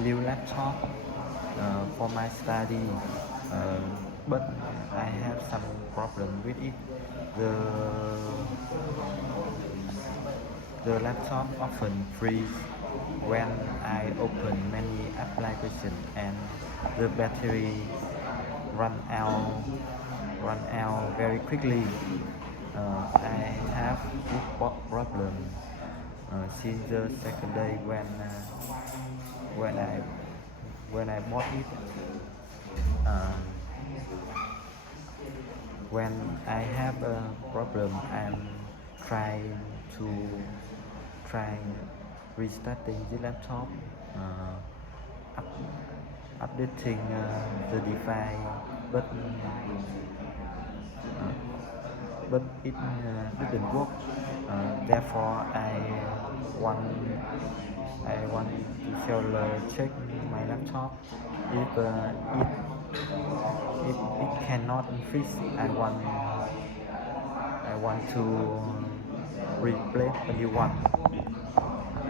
new laptop for my study, uh, but I have some problem with it. The the laptop often freeze when I open many applications and the battery run out run out very quickly. I have this problem since the second day when I when I bought it. Uh, when I have a problem, I'm trying to trying restarting the laptop, uh, up, updating the device, but uh, it didn't work. Therefore, want I want to check my laptop if it cannot fix. I want to replace a new one.